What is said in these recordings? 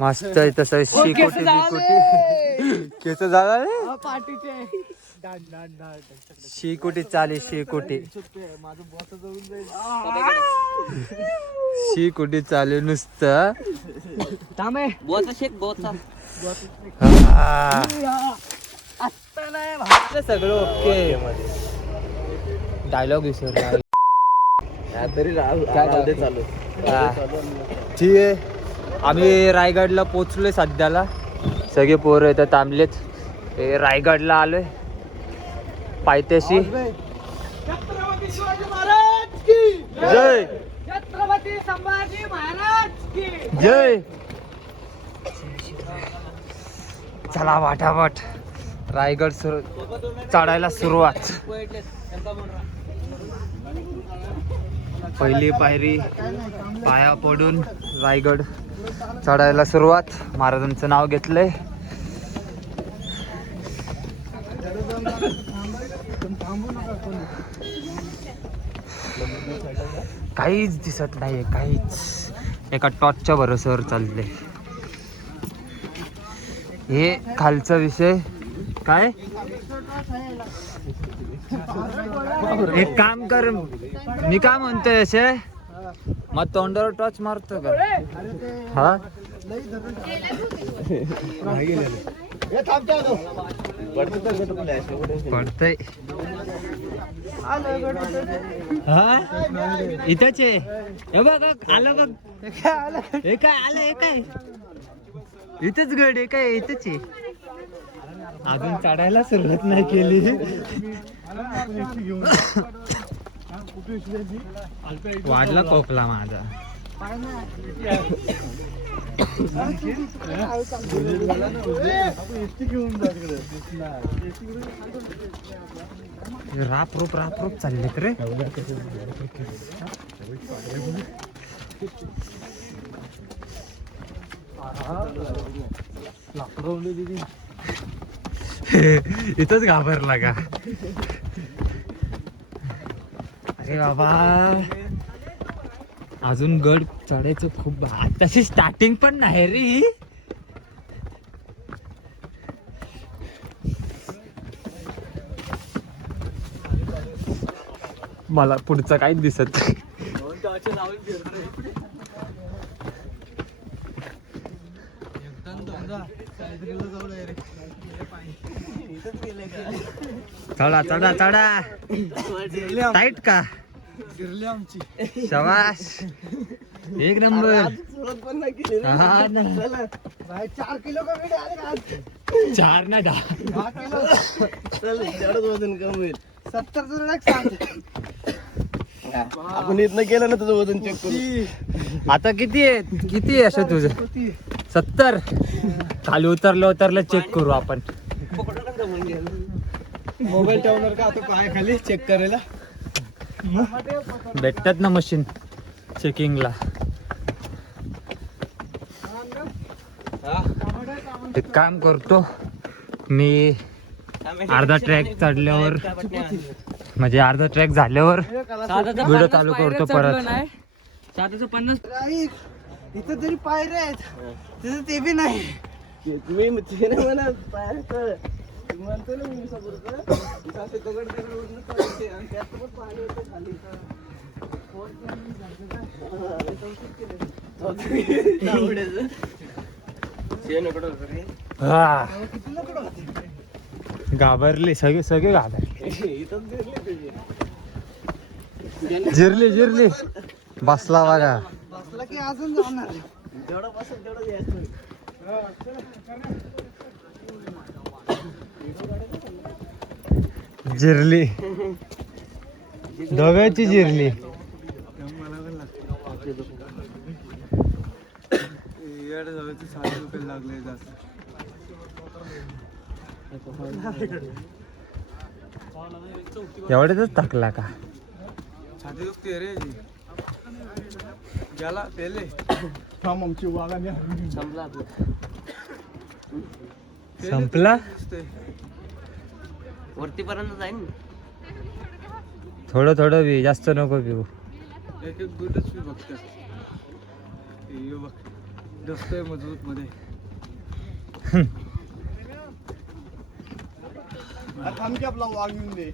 मस्त आहे तसं शेकोटी बिकोटी केस झाला रे पार्टीचे शेकोटी चालेल शेकोटी शेकोटी चालेल नुसतं थांबे बोचा शेक बोचा सगळं ओके डायलॉग विसरला तरी चालू ठीक आहे आम्ही रायगडला पोचलोय सध्याला सगळे पोरं इथं थांबलेत हे रायगडला आलोय पायथ्याशी छत्रपती शिवाजी महाराज की जय छत्रपती संभाजी महाराज की जय चला वाटावाट रायगड चढायला सुरुवात पहिली पायरी पाया पडून रायगड चढायला सुरुवात महाराजांचं नाव घेतलंय काहीच दिसत नाहीये काहीच एका टॉर्चच्या भरोश्यावर चाललंय हे खालचा विषय काय एक काम कर मी काय म्हणतोय असे मग तोंडावर टॉर्च मारतो का हा पडतय हा इथंच आहे हे बघ आलं बघ हे काय आलं हे काय इथंच गड आहे काय इथंच आहे अजून चढायला सुरुवात नाही केली वाढला खोकला माझा राप रूप चाललेत रे इथंच घाबरला का अरे बाबा अजून गड चढायचं खूप तशी स्टार्टिंग पण नाही रे मला पुढचं काहीच दिसत नाही चढा चढा चढा टाईट का शबाश एक नंबर 4 किलो का वेट आले आज 4 ना 10 किलो वजन कमी होईल 70 आपण इथनं केलं ना तुझं वजन चेक करू आता किती आहे असं तुझं 70 खाली उतरलं चेक करू आपण मोबाईल ठेवणार का आता पाय खाली चेक करायला भेटतात ना मशीन चेकिंगला एक काम करतो मी अर्धा ट्रॅक चढल्यावर म्हणजे अर्धा ट्रॅक झाल्यावर व्हिडिओ चालू करतो परत 50 इथं तरी पायऱ्या आहेत तिथं ते बी नाही तुम्ही म्हणत पाहायचं म्हणतो ना मी दगड आणि त्यात पण पाणी येतं खाली घाबरले सगळे घाबरले जिरली बसला बघा बसला की अजून जाणार जेवढं बसेल तेवढं यायचं जिरली दोघांची जिरली एवढ्यातच टाकला का छाती दुखते रे गेला पेले थांब आमची वागा संपला संपला वरती पर्यंत जाईन थोडं बी जास्त नको पिऊ एक गुटच पी फक्त दसतोय मजबूत मध्ये. थांबकी आपला वाघ येऊन दे.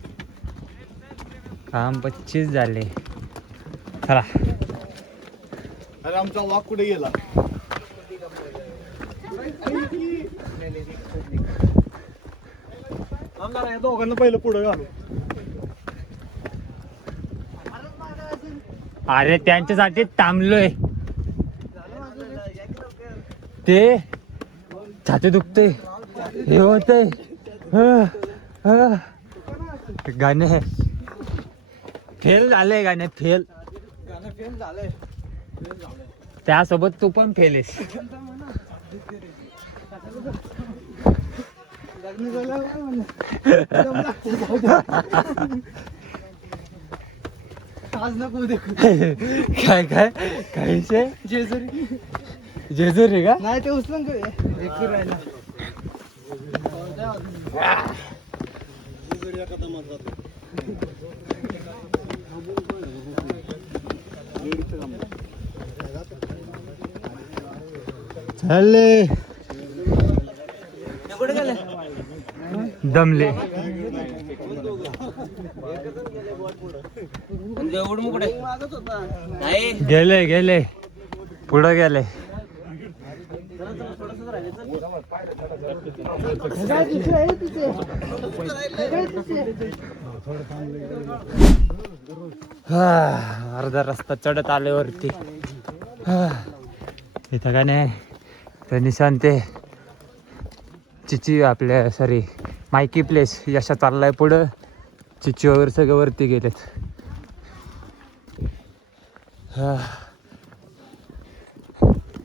काम 25 झाले. चला अरे आमचा वाघ कुठे गेला? आमदार या दोघांना पहिलं पुढे घालू. अरे त्यांच्यासाठी थांबलोय. ते छाती दुखते हे होतंय. गाणे फेल झाले. गाणे फेल. गाणं फेल झालंय. त्यासोबत तू पण फेल आहेस. लग्न झालं काय म्हणलं? आज नको दे. काय काय कायचे जेजुरी जेजुरी का? नाही ते उचलून घेऊ राहिला. चालले कुठे गेले? दमले. गेले गेले पुढं गेले. अर्धा रस्ता चढत आले वरती. इथं काय नाही. तर निशांत ते चिची आपल्या सॉरी मायकी प्लेस यशा चाललाय पुढं. चिची वगैरे सगळं वरती गेलेत.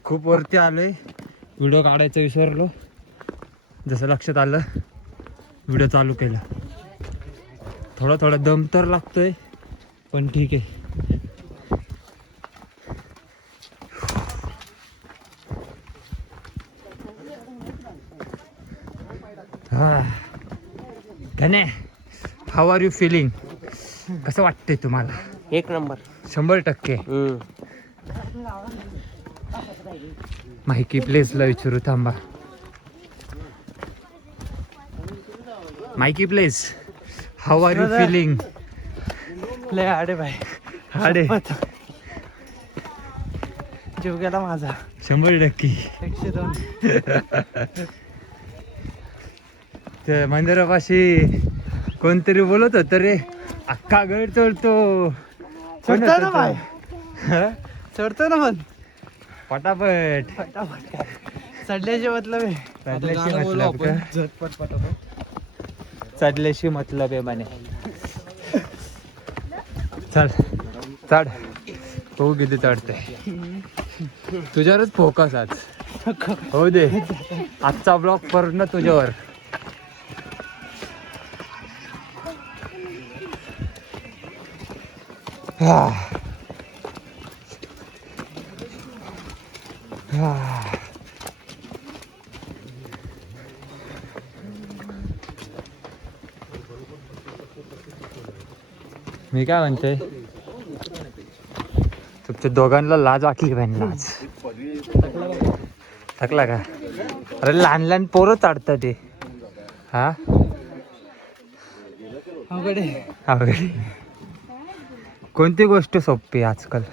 खूप वरती आलोय. व्हिडिओ काढायचं विसरलो. जसं लक्षात आलं व्हिडिओ चालू केला. थोडा थोडा दम तर लागतोय पण ठीक आहे. धने हाऊ आर यू फिलिंग? कसं वाटतंय तुम्हाला? एक नंबर. 100%. माहिती प्लेसला विचारू थांबा. माहिती place how are you feeling? लय आडे भाई. अरे जीव गेला माझा. 100%. 102. त्या मंदिरापाशी कोणतरी बोलत होतं रे अख्खा गड चढतो. चढतो ना भाई. चढतो ना पण पटापट. फटाफट चढल्याचे मतलब आहे. चढल्याशी मतलब का? झटपट पटापट. चढल्याशी मतलब आहे म्हणे. चल चढ. हो किती चढते. तुझ्यावरच फोकस आज. हो दे. आजचा ब्लॉग पूर्ण तुझ्यावर. मी काय म्हणते तुमच्या दोघांना लाज वाटली पाहिजे. लाज थकला का? अरे लहान लहान पोरं चढतात ते. हा अवघड. कोणती गोष्ट सोपी आहे आजकाल?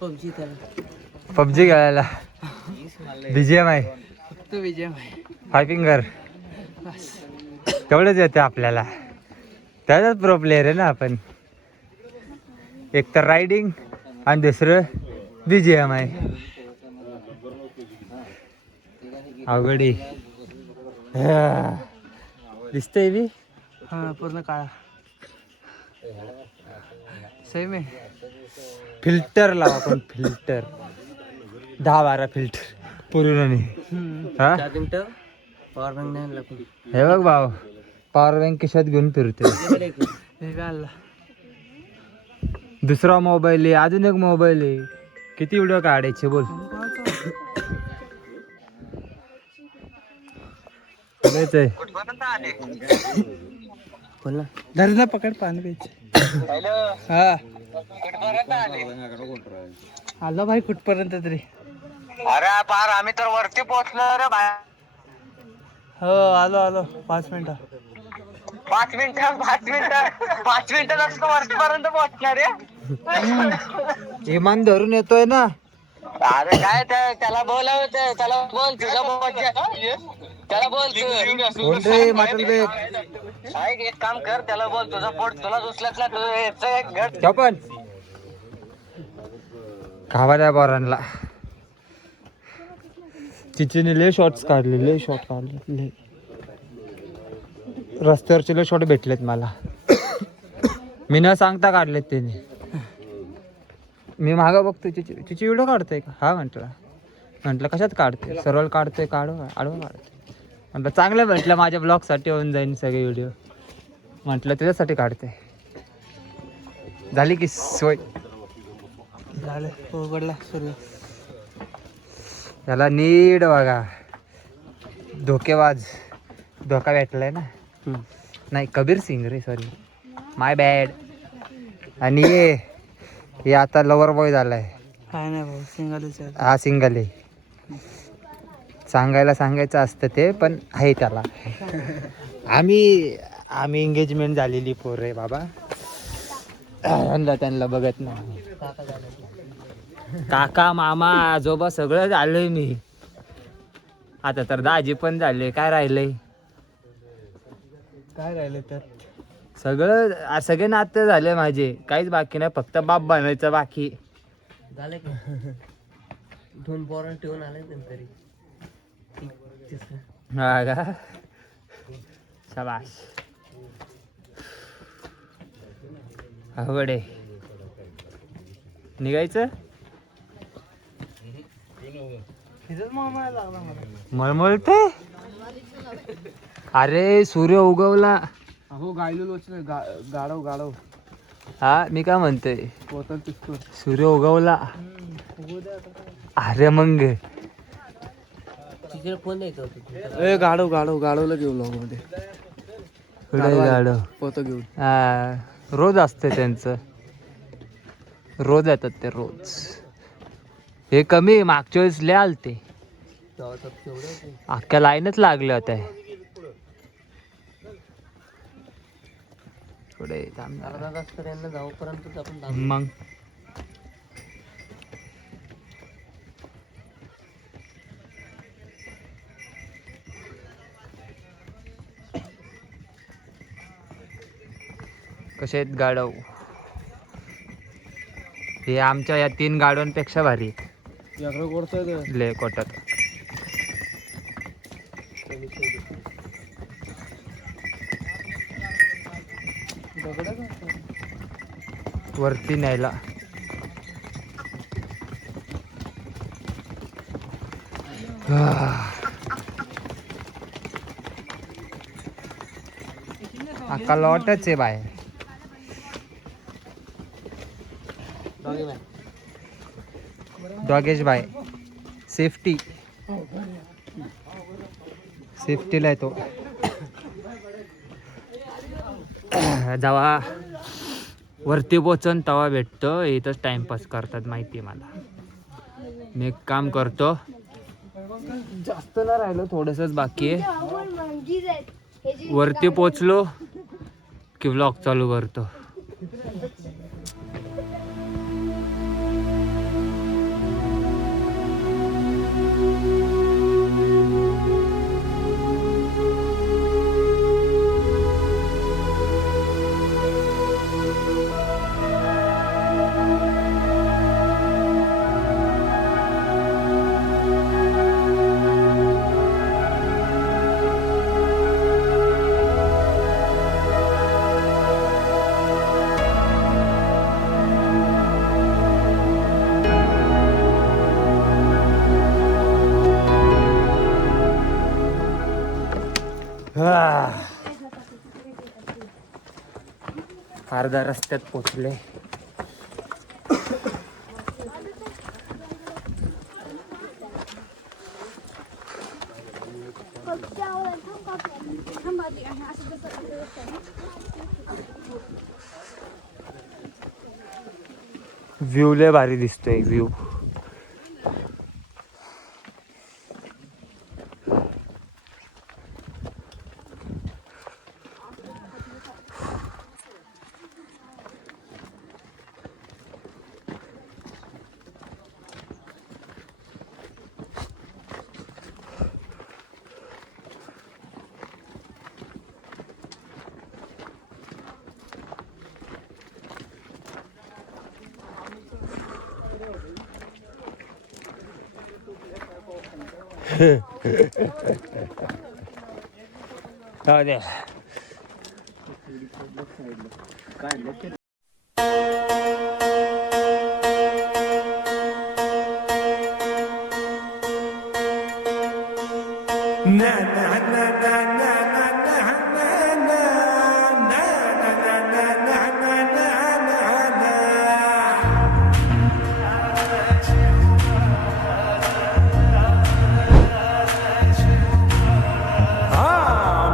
पबजी खेळायला. BGMI फक्त विजय भाई. 5 फिंगर तेवढंच येते आपल्याला. त्याचाच प्रो प्लेअर आहे ना आपण. एक तर रायडिंग आणि दुसरं BGMI. अवघडी दिसतंय बी. हा पूर्ण काळा. सेम आहे. फिल्टर लावा आपण. फिल्टर 10-12 फिल्टर पूर्ण नाही. हा पॉवर बँक नाही आणला कोणी. हे बघ भाऊ पॉवर बँक खिशात घेऊन फिरते. हे घालला. दुसरा मोबाईल आहे. अजून एक मोबाईल आहे. किती व्हिडिओ काढायचे बोल. आहे बोल ना. धरणा पकड पाणी प्यायचे. हा आलो भाई कुठपर्यंत तरी. अरे पार आम्ही तर वरती पोहोचलो रे बाहेर. हो आलो 5 मिनिटं. 5 मिनिटं असतो वरतीपर्यंत पोहोचणार रे. इमान धरून येतोय ना. अरे काय त्याला बोलाव, त्याला बोल तुझा त्याला बोल तू. एक काम कर, त्याला बोल तुझं पोट तुला दुसल्यात ना तुझं पण खावा द्या बोरांना. चिचीने लय शॉर्ट्स काढले, लय शॉर्ट काढले. रस्त्यावरचे लय शॉर्ट भेटलेत मला. मी न सांगता काढलेत त्याने. मी मागं बघतो चिची व्हिडिओ काढतोय का? हा म्हटलं कशात काढते? सरळ काढतोय आडवं काढतोय. म्हटलं चांगलं म्हटलं माझ्या ब्लॉगसाठी होऊन जाईन सगळे व्हिडिओ. म्हटलं त्याच्यासाठी काढते. झाली की सोय. झालं उघडला सूर्य. याला नीट बघा. धोका भेटलाय ना. नाही कबीर सिंग रे, सॉरी माय बॅड. आणि हे आता लवर बॉय झालाय. काय नाही भाऊ, सिंगलच आहे. हा सिंगल आहे. सांगायचं असतं ते, पण आहे त्याला. आम्ही एंगेजमेंट झालेली पोर रे बाबा. त्यांना बघत नाही. काका मामा आजोबा सगळं झालंय मी. आता तर दाजी पण झाले. काय राहिलंय? काय राहिलं त्यात? सगळे नाते झाले माझे. काहीच बाकी नाही, फक्त बाप बनायचं बाकी झालं की 2 पोरं ठेवून आले तरी. हा का? शाबाश. अवघड आहे. निघायचं. मळमळते. अरे सूर्य उगवला. हो गायलो गाडव. हा मी काय म्हणतोय, बोतल पिस्तूल. सूर्य उगवला. अरे मग तिकडे फोन द्यायचा होता. ए गाडवला घेऊन लॉग मध्ये. गाडव पोतं घेऊन. रोज असते त्यांचं. रोज येतात ते रोज. हे कमी मागच्या वेळेस लय आलते. अख्ख्या लाईनच लागले होते. पुढे अर्धा तास तर यांना जाऊपर्यंत आपण मग कसे आहेत गाडव? हे आमच्या या 3 गाडवांपेक्षा भारी ले कोटात. वरती न्यायला. अक्का लॉटच आहे बाहेर. डॉगेश बाय सेफ्टीला येतो. जेव्हा वरती पोचन तवा भेटतो. इथंच टाइमपास करतात माहिती मला. मी एक काम करतो, जास्त नाही राहिलो, थोडंसंच बाकी आहे. वरती पोचलो की व्लॉग चालू करतो. अर्धा रस्त्यात पोचले. व्ह्यू लय भारी दिसतोय. व्ह्यू जाऊ द्या.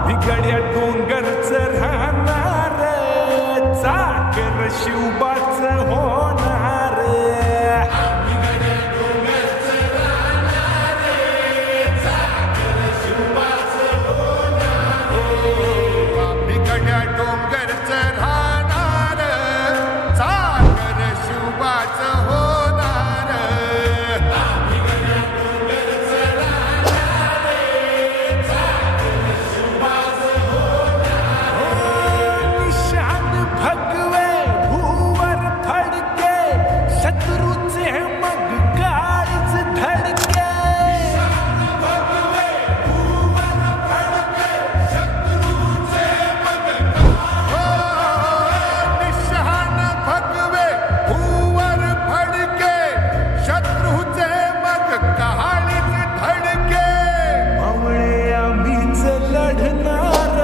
भिगड्या डोंगरचं राहणार चाकर शिवबाच होणार. भिगड्या डोंगरचं राहणार चाकर शिवबाच होणार. निशान भगवे भूवर फडके शत्रूचे मग काळीच धडके. निशान भगवे भूवर फडके शत्रूचे मग कहाणीच धडके. मावळे आम्हीच लढणार.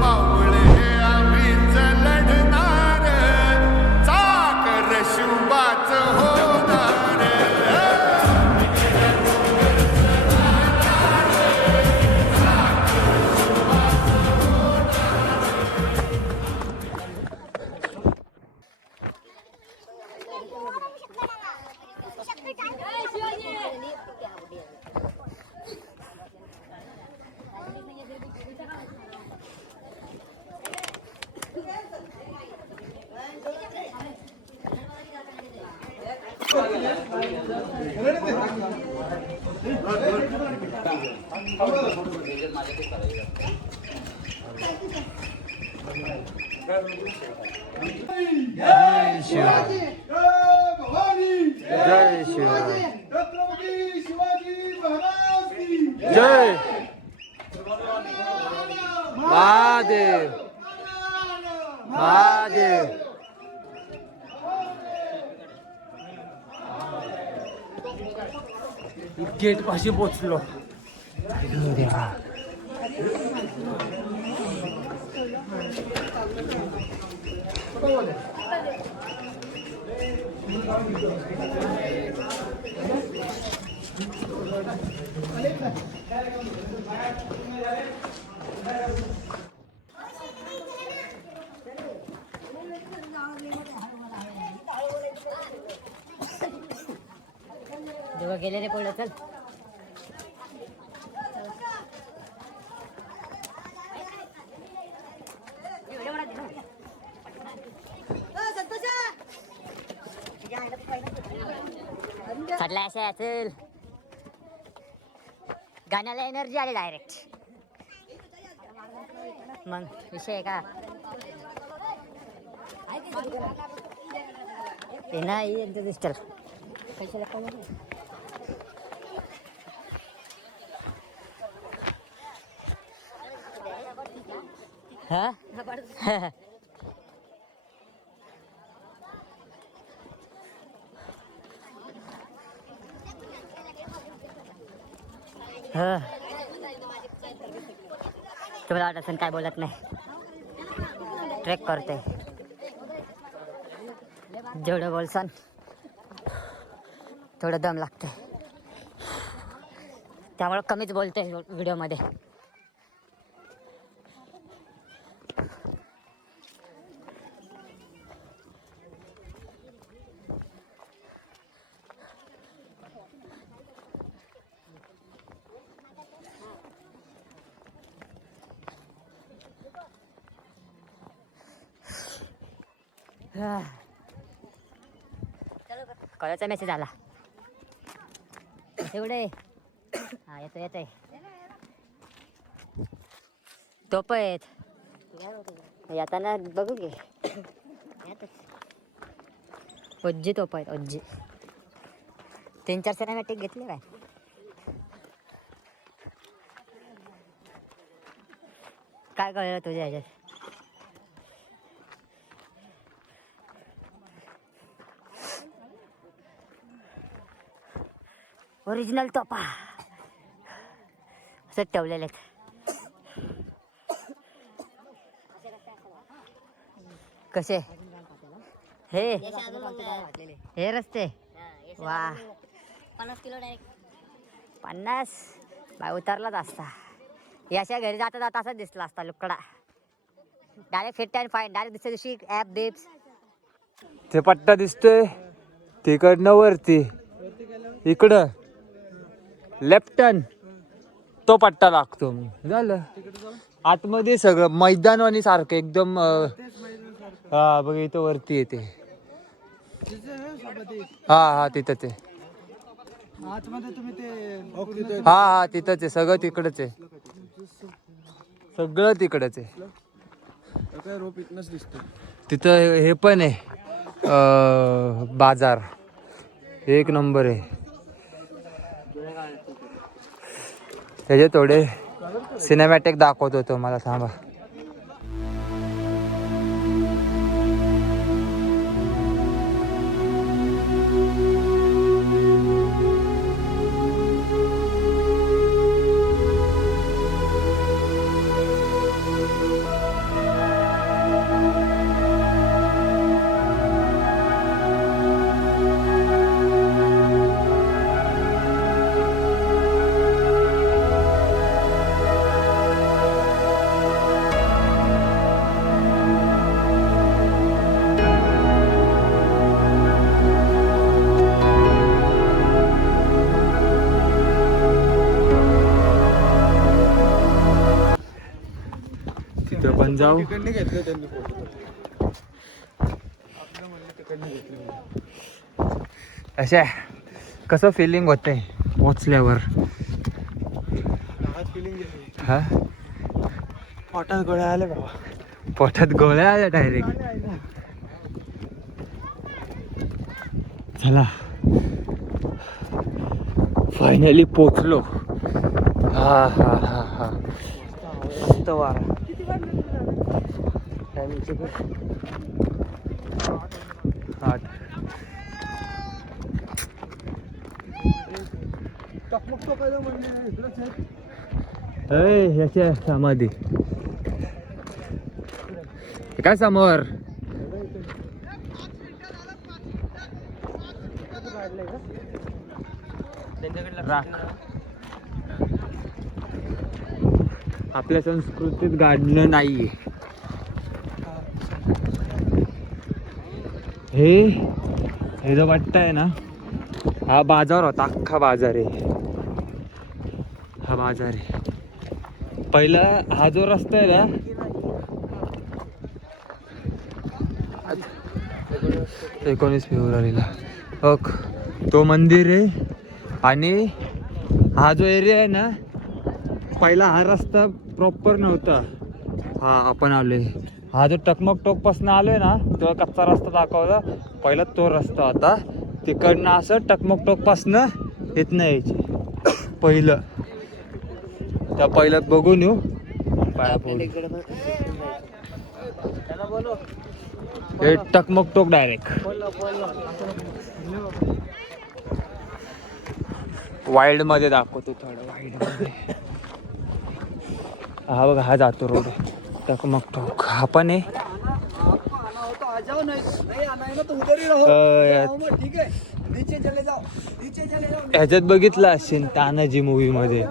मावळे आम्हीच लढणार चाकर शिवबाच होणार. जय शिवराय. जय शिवराय. छत्रपती शिवाजी महाराज की जय महादेव. महादेव. गेट पाशी पोचलो. जेव्हा गेले रे पडलं चल. चढला अशा चल. गाण्याला एनर्जी आली डायरेक्ट. मग विषय आहे का ते नाही यांचं दिसतं. हा तुम्हाला वाटत असेल काय बोलत नाही. ट्रेक करते जेवढं बोलसान थोडं दम लागते. त्यामुळे कमीच बोलते व्हिडिओमध्ये. कळायचा मेसेज आला एवढे. हा येतो येतोय. तोप आहेत येताना बघू घे. ओज्जी तोप आहेत ओज्जी. 3-4 सिनेमॅटिक घेतले काय? काय कळलं तुझ्या ह्याच्यात? ओरिजिनल तोपा असं ठेवलेले आहेत. कसे हे हे रस्ते वा 50 किलो डायरेक्ट 50 बाय उतरलाच असता. याच्या घरी जाता जाता असाच दिसला असता लुकडा. Direct fit and fine direct दुसऱ्या दिवशी ॲप बिप्स. ते पट्टा दिसतोय तिकडनं वरती इकडं लेफ्ट टर्न तो पट्टा लागतो. मग झालं आतमध्ये सगळं मैदानवानी सारखं एकदम. हा बघ इथं वरती येते. हा तिथंच आहे. आतमध्ये तुम्ही ते हा तिथंच आहे सगळं तिकडच आहे. सगळं तिकडच आहे. काय रोप इथनच दिसतो. तिथं हे पण आहे बाजार एक नंबर आहे. त्याचे थोडे सिनेमॅटिक दाखवत होतो मला. थांबा तिथं पण जाऊ. तिकडने घेतलं त्यांनी फोटो. अशा कसं फिलिंग होतंय पोचल्यावर? हा पोटात गोळ्या आले बाबा. पोटात गोळ्या आल्या डायरेक्ट. चला फायनली पोचलो. हा हा हा हा मस्त वारा. आठ ह्याच्या समाधी काय समोर राख. आपल्या संस्कृतीत गाडणं नाहीये. हे जो वाटत आहे ना हा बाजार होता. अख्खा बाजार आहे हा. बाजार आहे. पहिला हा जो रस्ता आहे ना 19 फेब्रुवारीला ओक तो मंदिर आहे. आणि हा जो एरिया आहे ना पहिला हा रस्ता प्रॉपर नव्हता. हा आपण आलोय हा जो टकमक टोक पासून आलोय ना तेव्हा कच्चा रस्ता दाखवला. पहिला तो रस्ता होता. तिकडनं असं टकमक टोक पासन इथनं यायचे पहिलं. त्या पहिल्यात बघून येऊ पाया पडू. हे टकमक टोक डायरेक्ट वाईल्ड मध्ये दाखवतो थोडं. वाईल्ड मध्ये हा बघा हा जातो रोड टकमक टोक. हा पण आहे. ह्याच्यात बघितलं असेल तानाजी मूवी मध्ये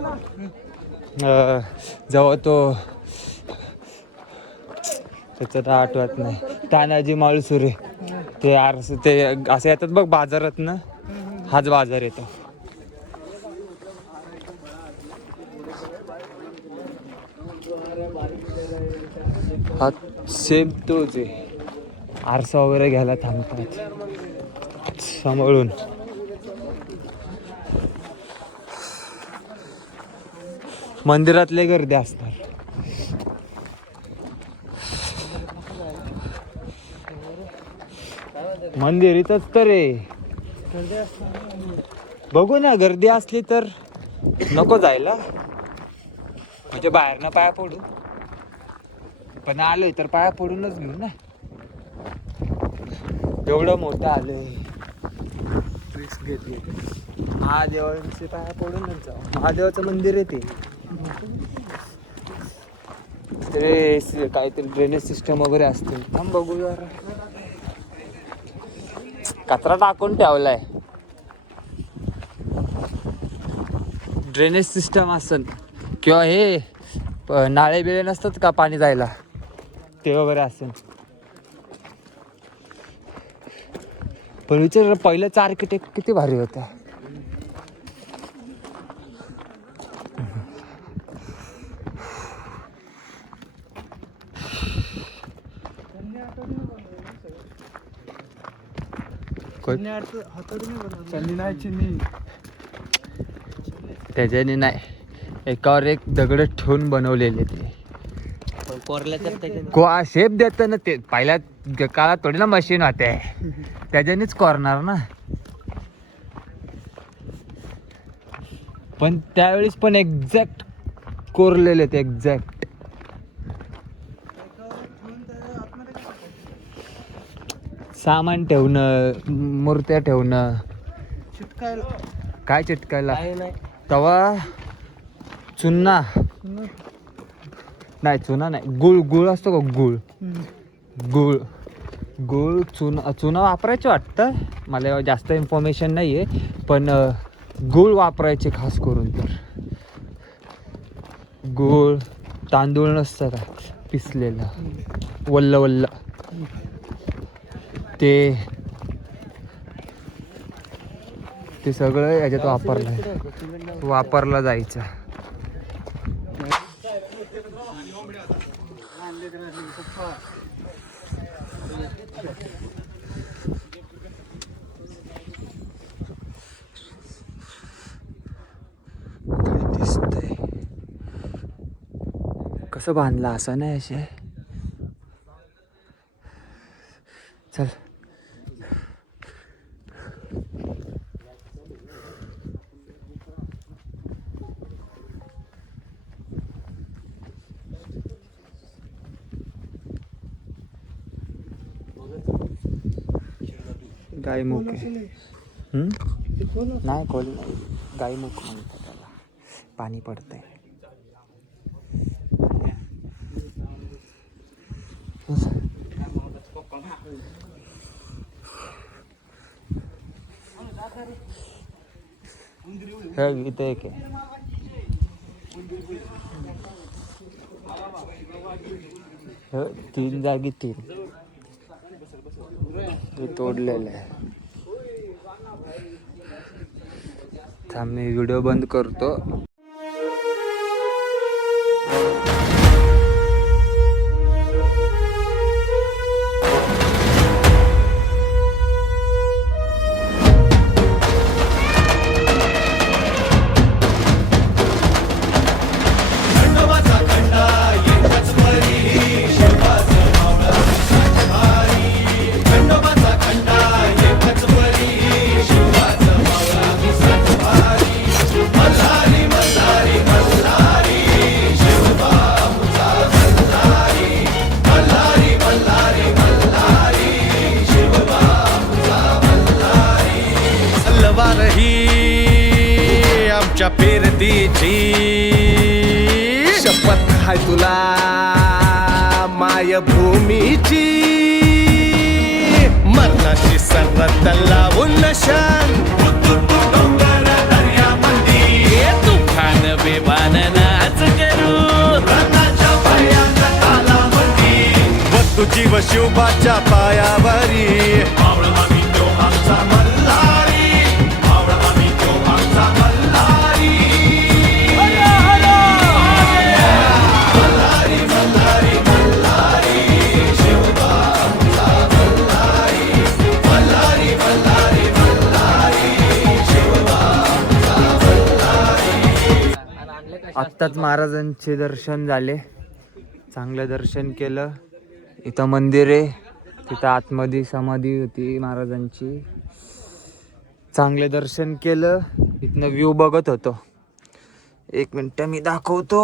जेव्हा तो त्याचं तर आठवत नाही तानाजी माळुसरे ते ते असं येतात बघ बाजारात ना. हाच बाजार येतो. हा सेम तोच आहे. आरसा वगैरे घ्यायला थांबतात सांभाळून. मंदिरातले गर्दी असणार. मंदिर इथंच तर आहे. बघू ना, गर्दी असली तर नको जायला, म्हणजे बाहेरनं पाया पडू, पण आलोय तर पाया पडूनच घेऊ ना. एवढं मोठं आलोय, रिस्क घेतली. महादेवांचे पाया पडूनच जाऊ. महादेवाचं मंदिर आहे ते काहीतरी ड्रेनेज सिस्टम वगैरे असते. थांब बघू जरा. कचरा टाकून ठेवलाय. ड्रेनेज सिस्टम असन किंवा हे नाळे बिळे नसतात का पाणी जायला, ते वगैरे असेल. पण विचार, पहिल्याचा आर्किटेक्ट किती भारी होता. त्याच्याने नाही, एकावर एक दगड ठेवून बनवलेले ते. शेप देत ना ते. पहिल्या काळात थोडी ना मशीन होते, त्याच्यानेच करणार ना. पण त्यावेळेस पण एक्झॅक्ट कोरलेले ते, एक्झॅक्ट. सामान ठेवणं, मूर्त्या ठेवणं, काय चिटकायला तवा चुना नाही, चुना नाही, गुळ असतो का, गुळ चुना वापरायचं वाटतं. मला जास्त इन्फॉर्मेशन नाही आहे, पण गुळ वापरायचे खास करून. तर गुळ, तांदूळ नसतं का पिसलेलं, वल्ल ते सगळं याच्यात वापरला जायचं. दिसतंय कसं बांधलं असं नाही असे. चल गायमुख आहे. नाही खोल नाही, गायमुख म्हणतात त्याला. पाणी पडतंय. इथं एक आहे. तीन जागी तीन ते तोडलेलं आहे. थांब, मी व्हिडिओ बंद करतो. पेरतीची शपथ हाय तुला मायभूमीची. मरणाची सरत लावून नशान डोंगर दर्यामंदी तुफान बेबान नाच करू रणाच्या भयांग तालामंदी. वस्तू जीव शिवबाच्या पायावरी मावळा तो आमचा मल्हारी. आत्ताच महाराजांचे दर्शन झाले, चांगलं दर्शन केलं. इथं मंदिर आहे, तिथं आतमध्ये समाधी होती महाराजांची. चांगले दर्शन केलं. इथनं व्ह्यू बघत होतो. 1 मिनिट मी दाखवतो.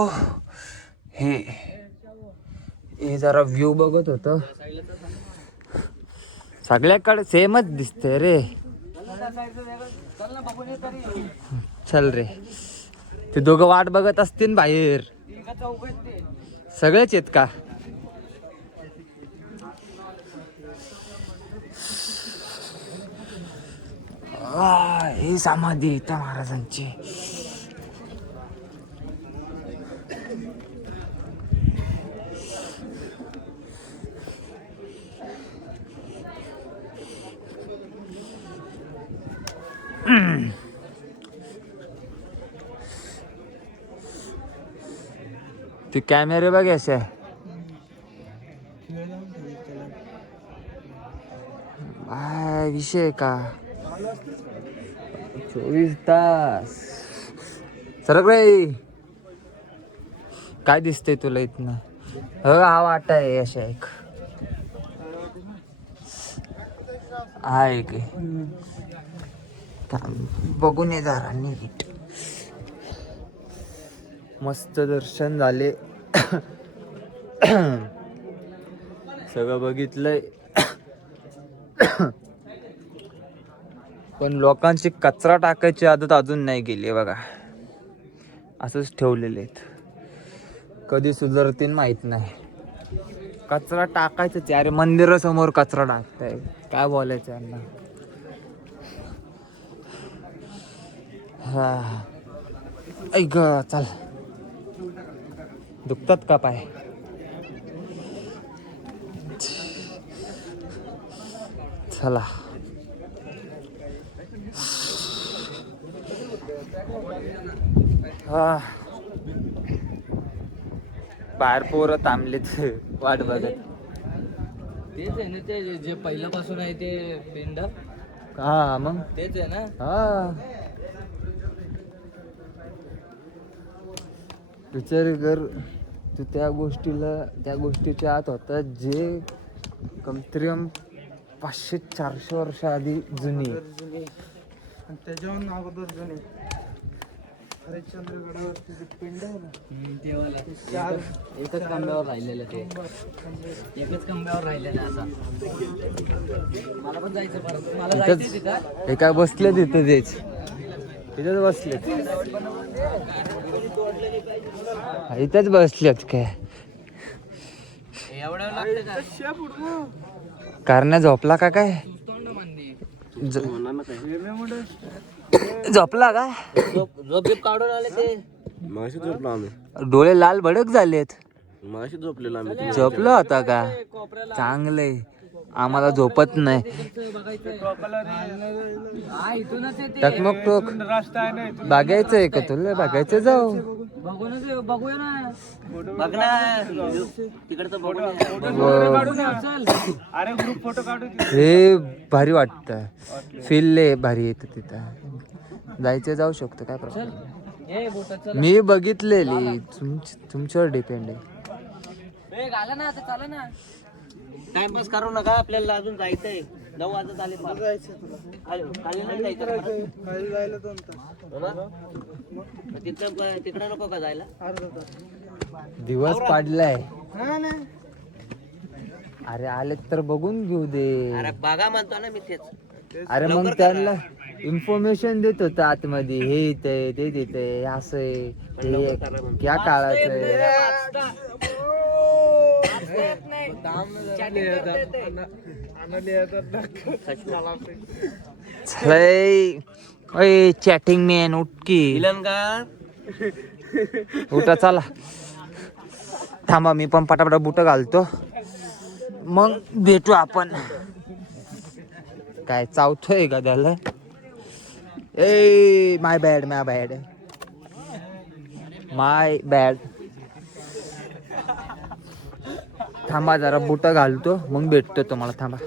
हे जरा व्ह्यू बघत होतो. सगळ्याकडे सेमच दिसते रे. चल रे. ते दोघं वाट बघत असतील बाहेर. सगळेच आहेत का? ही समाधी इथं महाराजांची. ते कॅमेरे बघ असे. काय विषय का? 24 तास. सरक रे. काय दिसतंय तुला इथनं? हा वाटा आहे अशा एक आहे की बघून ये जरा नीट. मस्त दर्शन झाले. सगळं बघितलंय. पण लोकांची कचरा टाकायची आदत अजून नाही गेली बघा. असंच ठेवलेले आहेत. कधी सुधारतील माहित नाही. कचरा टाकायचं. अरे मंदिरासमोर कचरा टाकताय. काय बोलायचं यांना. हा ऐक चल. दुखतात का पाय? चला. हा बाहेर पोरं थांबलेत वाट बघत. तेच आहे ना ते जे पहिल्यापासून आहे ते पिंड. हा मग तेच आहे ना. हा विचार कर तू त्या गोष्टीच्या आत होता जे कमसे कम 500-400 वर्ष आधी जुनी. आणि त्याच्याहून अगोदर जुने हरिश्चंद्रगडावरती जे पिंड आहे ना एकच खांब्यावर राहिलेलं. ते एकच खांब्यावर राहिलेलं. असा मला पण जायचं परत. मला जायचं तिथं. हे काय बसले तिथं तेच तिथंच बसलेत. इथंच बसलेत काय? एवढं लागतं कारण झोपला का काय? झोपला का? झोप काढून आले ते. माशी झोपलो आम्ही. डोळे लाल भडक झालेत. माशी झोपलेलो आम्ही. झोपलो होता का? चांगले. आम्हाला झोपत नाही. टकमक टोक बघायचंय का तुला? बघायचं जाऊ. बघूया ना. बघ ना तिकडचं अरे ग्रुप फोटो काढू. हे भारी वाटतं. फील ले भारी येतं तिथं. जायचं जाऊ शकतो काय प्रॉब्लेम. मी बघितलेली. तुमच्यावर डिपेंड आहे. टाइमपास करू नका. आपल्याला अजून जायचंय. 9 वाजत आले. खाली नाही जायचं. खाली जायला 2 तास. तिकडं नको का जायला? दिवस पाडलाय. अरे आले तर बघून घेऊ दे. अरे बघा म्हणतो ना मी तेच. अरे मग त्यांना इन्फॉर्मेशन देत होतं आतमध्ये. हे इथे ते तिथे असं आहे. हे क्या काळाचं आहे. चॅटिंग मॅन उठकी उठा चला. थांबा मी पण पटापटा बुट घालतो. मग भेटू आपण. काय चावतोय का त्याला? ए माय बॅड थांबा जरा बुट घालतो मग भेटतो तुम्हाला. थांबा.